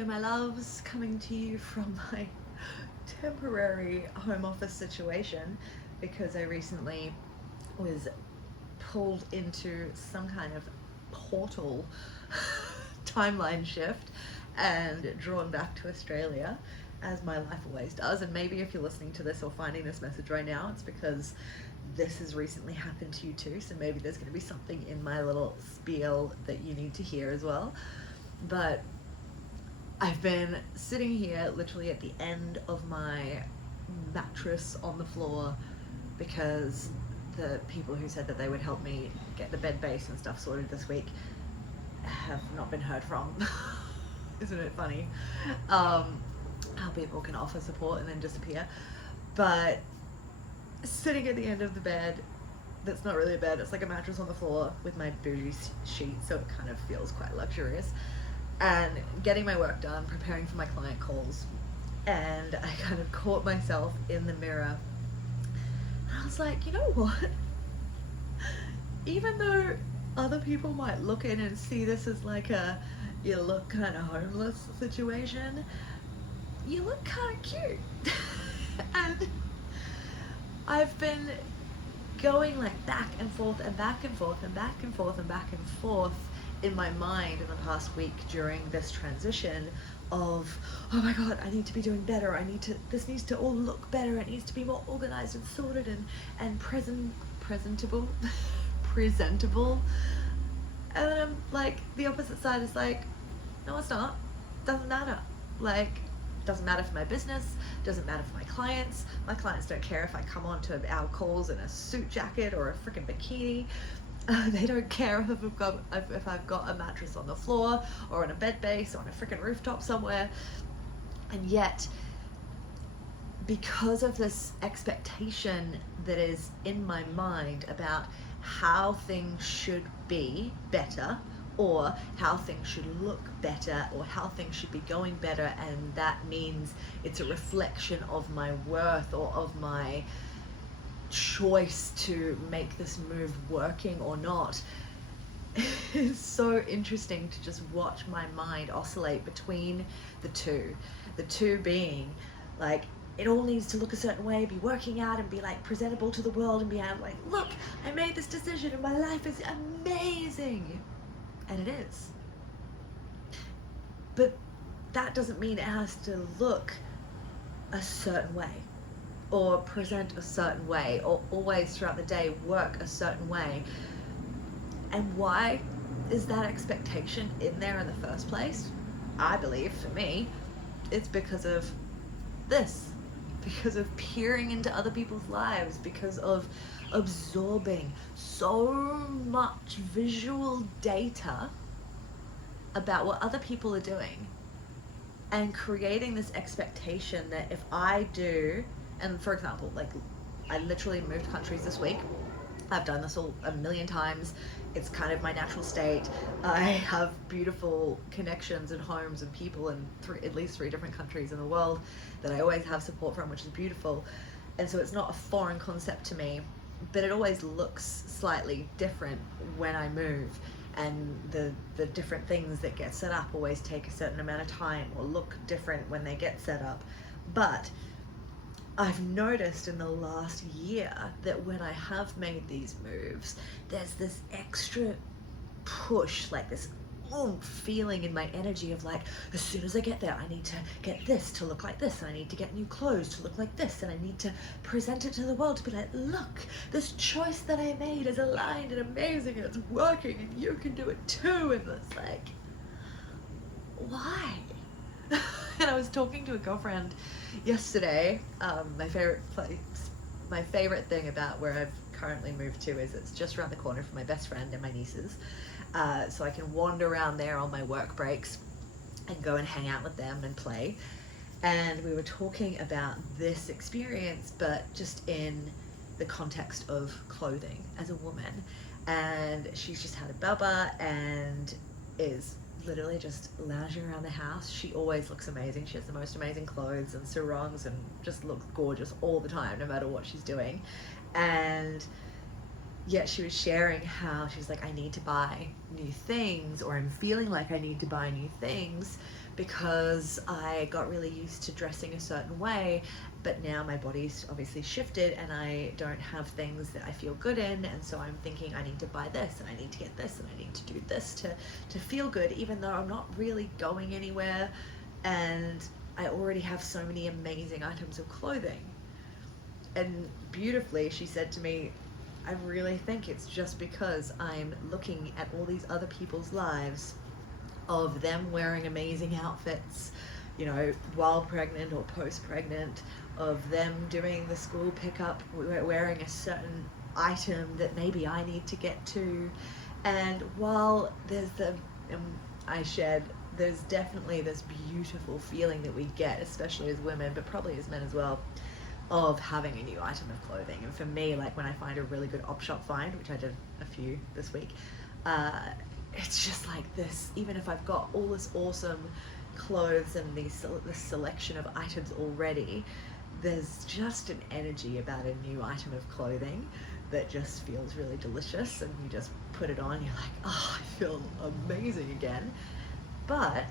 Hello my loves, coming to you from my temporary home office situation because I recently was pulled into some kind of portal timeline shift and drawn back to Australia, as my life always does. And maybe if you're listening to this or finding this message right now, it's because this has recently happened to you too, so maybe there's going to be something in my little spiel that you need to hear as well. But I've been sitting here literally at the end of my mattress on the floor because the people who said that they would help me get the bed base and stuff sorted this week have not been heard from. Isn't it funny? How people can offer support and then disappear. But sitting at the end of the bed, that's not really a bed, it's like a mattress on the floor with my bougie sheet, so it kind of feels quite luxurious, and getting my work done, preparing for my client calls, and I kind of caught myself in the mirror and I was like, you know what? Even though other people might look in and see this as like a you look kind of homeless situation, you look kind of cute. And I've been going like back and forth and back and forth and back and forth and back and forth in my mind in the past week during this transition of, oh my god, I need to be doing better, this needs to all look better, it needs to be more organized and sorted and presentable presentable. And then I'm like, the opposite side is like, no it's not, doesn't matter. Like, doesn't matter for my business, doesn't matter for my clients don't care if I come on to our calls in a suit jacket or a freaking bikini. They don't care if I've got a mattress on the floor or on a bed base or on a freaking rooftop somewhere. And yet, because of this expectation that is in my mind about how things should be better, or how things should look better, or how things should be going better, and that means it's a reflection of my worth or of my choice to make this move working or not. It's so interesting to just watch my mind oscillate between the two being like, it all needs to look a certain way, be working out and be like presentable to the world and be like, look, I made this decision and my life is amazing. And it is. But that doesn't mean it has to look a certain way or present a certain way or always throughout the day work a certain way. And why is that expectation in there in the first place? I believe, for me, it's because of this. Because of peering into other people's lives, because of absorbing so much visual data about what other people are doing and creating this expectation that if I do, and for example, like, I literally moved countries this week. I've done this all a million times. It's kind of my natural state. I have beautiful connections and homes and people in at least 3 different countries in the world that I always have support from, which is beautiful. And so it's not a foreign concept to me, but it always looks slightly different when I move. And the different things that get set up always take a certain amount of time or look different when they get set up. But I've noticed in the last year that when I have made these moves, there's this extra push, like this feeling in my energy of like, as soon as I get there, I need to get this to look like this, and I need to get new clothes to look like this, and I need to present it to the world to be like, look, this choice that I made is aligned and amazing and it's working and you can do it too. And it's like, why? And I was talking to a girlfriend yesterday. My favorite thing about where I've currently moved to is it's just around the corner from my best friend and my nieces, so I can wander around there on my work breaks and go and hang out with them and play. And we were talking about this experience, but just in the context of clothing as a woman. And she's just had a baba and is literally just lounging around the house. She always looks amazing. She has the most amazing clothes and sarongs and just looks gorgeous all the time, no matter what she's doing. And yet she was sharing how she's like, I need to buy new things, or I'm feeling like I need to buy new things because I got really used to dressing a certain way, but now my body's obviously shifted and I don't have things that I feel good in, and so I'm thinking I need to buy this and I need to get this and I need to do this to feel good, even though I'm not really going anywhere and I already have so many amazing items of clothing. And beautifully she said to me, I really think it's just because I'm looking at all these other people's lives of them wearing amazing outfits, you know, while pregnant or post-pregnant, of them doing the school pickup, wearing a certain item that maybe I need to get to. And while there's I shared, there's definitely this beautiful feeling that we get, especially as women, but probably as men as well, of having a new item of clothing. And for me, like when I find a really good op shop find, which I did a few this week, it's just like this, even if I've got all this awesome clothes and this selection of items already, there's just an energy about a new item of clothing that just feels really delicious, and you just put it on, you're like, oh, I feel amazing again. But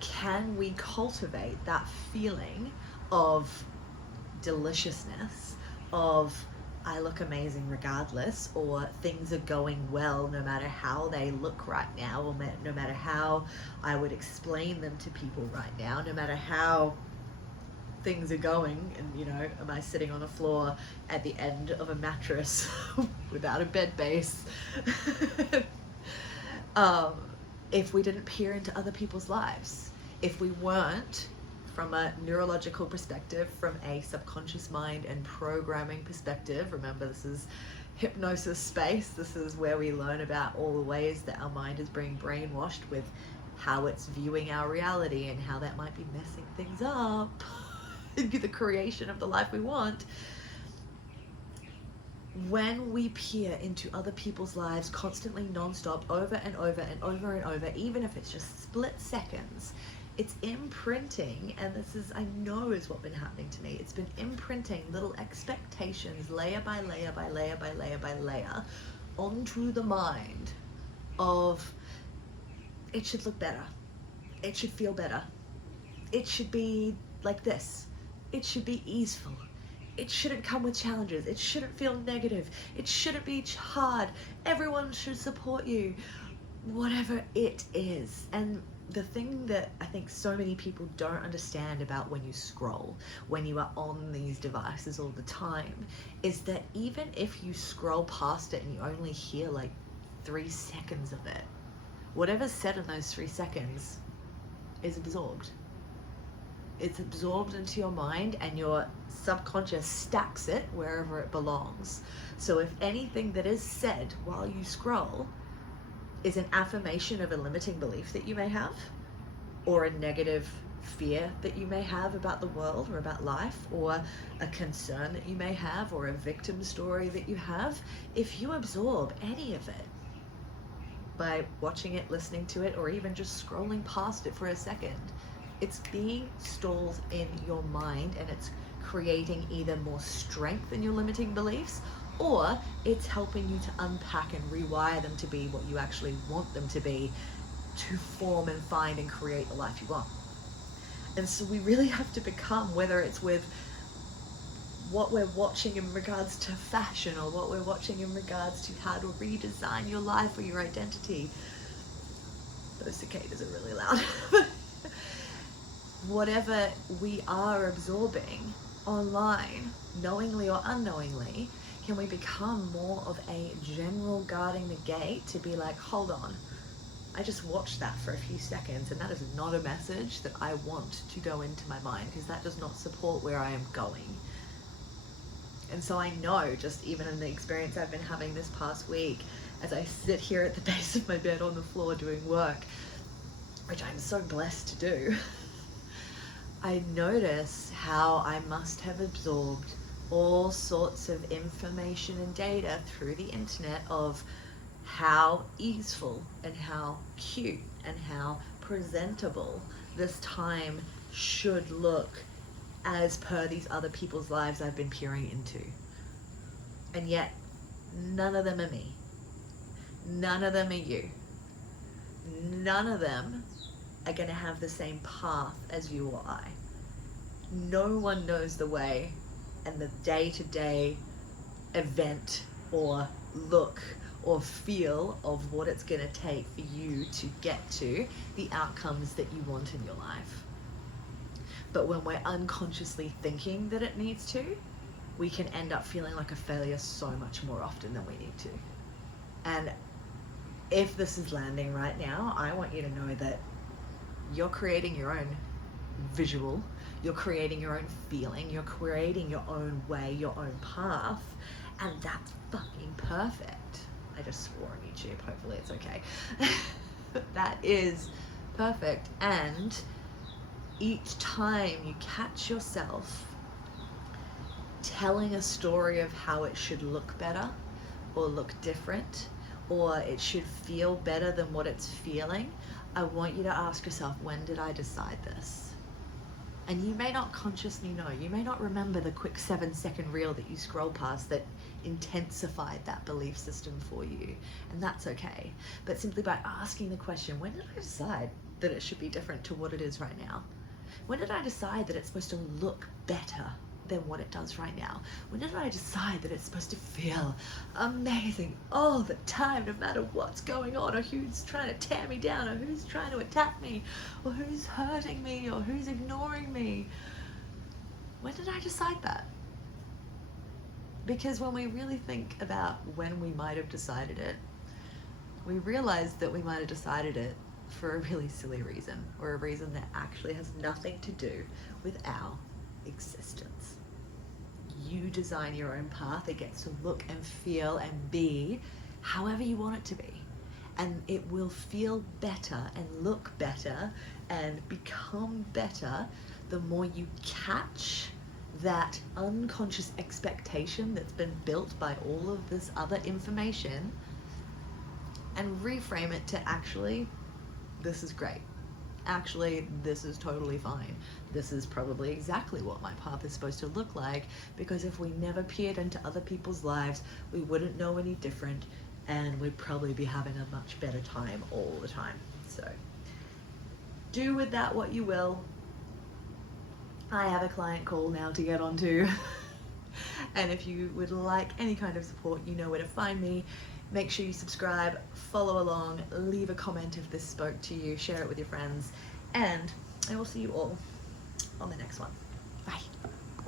can we cultivate that feeling of deliciousness, of I look amazing regardless, or things are going well no matter how they look right now, or no matter how I would explain them to people right now, no matter how things are going, and you know, am I sitting on a floor at the end of a mattress without a bed base? um, if we didn't peer into other people's lives, if we weren't, from a neurological perspective, from a subconscious mind and programming perspective, remember this is hypnosis space, this is where we learn about all the ways that our mind is being brainwashed with how it's viewing our reality and how that might be messing things up into the creation of the life we want. When we peer into other people's lives constantly, non-stop, over and over and over and over, even if it's just split seconds, it's imprinting, and this is, I know, is what's been happening to me. It's been imprinting little expectations, layer by layer by layer by layer by layer, onto the mind of, it should look better, it should feel better, it should be like this, it should be easeful, it shouldn't come with challenges, it shouldn't feel negative, it shouldn't be hard, everyone should support you, whatever it is. And the thing that I think so many people don't understand about when you scroll, when you are on these devices all the time, is that even if you scroll past it and you only hear like 3 seconds of it, whatever's said in those 3 seconds is absorbed. It's absorbed into your mind, and your subconscious stacks it wherever it belongs. So if anything that is said while you scroll is an affirmation of a limiting belief that you may have, or a negative fear that you may have about the world or about life, or a concern that you may have, or a victim story that you have, if you absorb any of it by watching it, listening to it, or even just scrolling past it for a second, it's being stalled in your mind, and it's creating either more strength in your limiting beliefs, or it's helping you to unpack and rewire them to be what you actually want them to be, to form and find and create the life you want. And so we really have to become, whether it's with what we're watching in regards to fashion, or what we're watching in regards to how to redesign your life or your identity. Those cicadas are really loud. Whatever we are absorbing online, knowingly or unknowingly, can we become more of a general guarding the gate to be like, hold on, I just watched that for a few seconds, and that is not a message that I want to go into my mind, because that does not support where I am going. And so I know, just even in the experience I've been having this past week, as I sit here at the base of my bed on the floor doing work, which I'm so blessed to do, I notice how I must have absorbed all sorts of information and data through the internet of how easeful and how cute and how presentable this time should look as per these other people's lives I've been peering into. And yet, none of them are me. None of them are you. None of them are going to have the same path as you or I. No one knows the way and the day-to-day event or look or feel of what it's going to take for you to get to the outcomes that you want in your life. But when we're unconsciously thinking that it needs to, we can end up feeling like a failure so much more often than we need to. And if this is landing right now, I want you to know that you're creating your own visual, you're creating your own feeling, you're creating your own way, your own path, and that's fucking perfect. I just swore on YouTube, hopefully it's okay. That is perfect. And each time you catch yourself telling a story of how it should look better or look different, or it should feel better than what it's feeling, I want you to ask yourself, when did I decide this? And you may not consciously know. You may not remember the quick 7-second reel that you scroll past that intensified that belief system for you. And that's okay. But simply by asking the question, when did I decide that it should be different to what it is right now? When did I decide that it's supposed to look better than what it does right now? When did I decide that it's supposed to feel amazing all the time, no matter what's going on, or who's trying to tear me down, or who's trying to attack me, or who's hurting me, or who's ignoring me? When did I decide that? Because when we really think about when we might have decided it, we realize that we might have decided it for a really silly reason, or a reason that actually has nothing to do with our existence. You design your own path. It gets to look and feel and be however you want it to be. And it will feel better and look better and become better the more you catch that unconscious expectation that's been built by all of this other information and reframe it to, actually, this is great. Actually, this is totally fine. This is probably exactly what my path is supposed to look like, because if we never peered into other people's lives, we wouldn't know any different, and we'd probably be having a much better time all the time. So do with that what you will. I have a client call now to get onto. And if you would like any kind of support, you know where to find me. Make sure you subscribe, follow along, leave a comment if this spoke to you, share it with your friends, and I will see you all on the next one. Bye.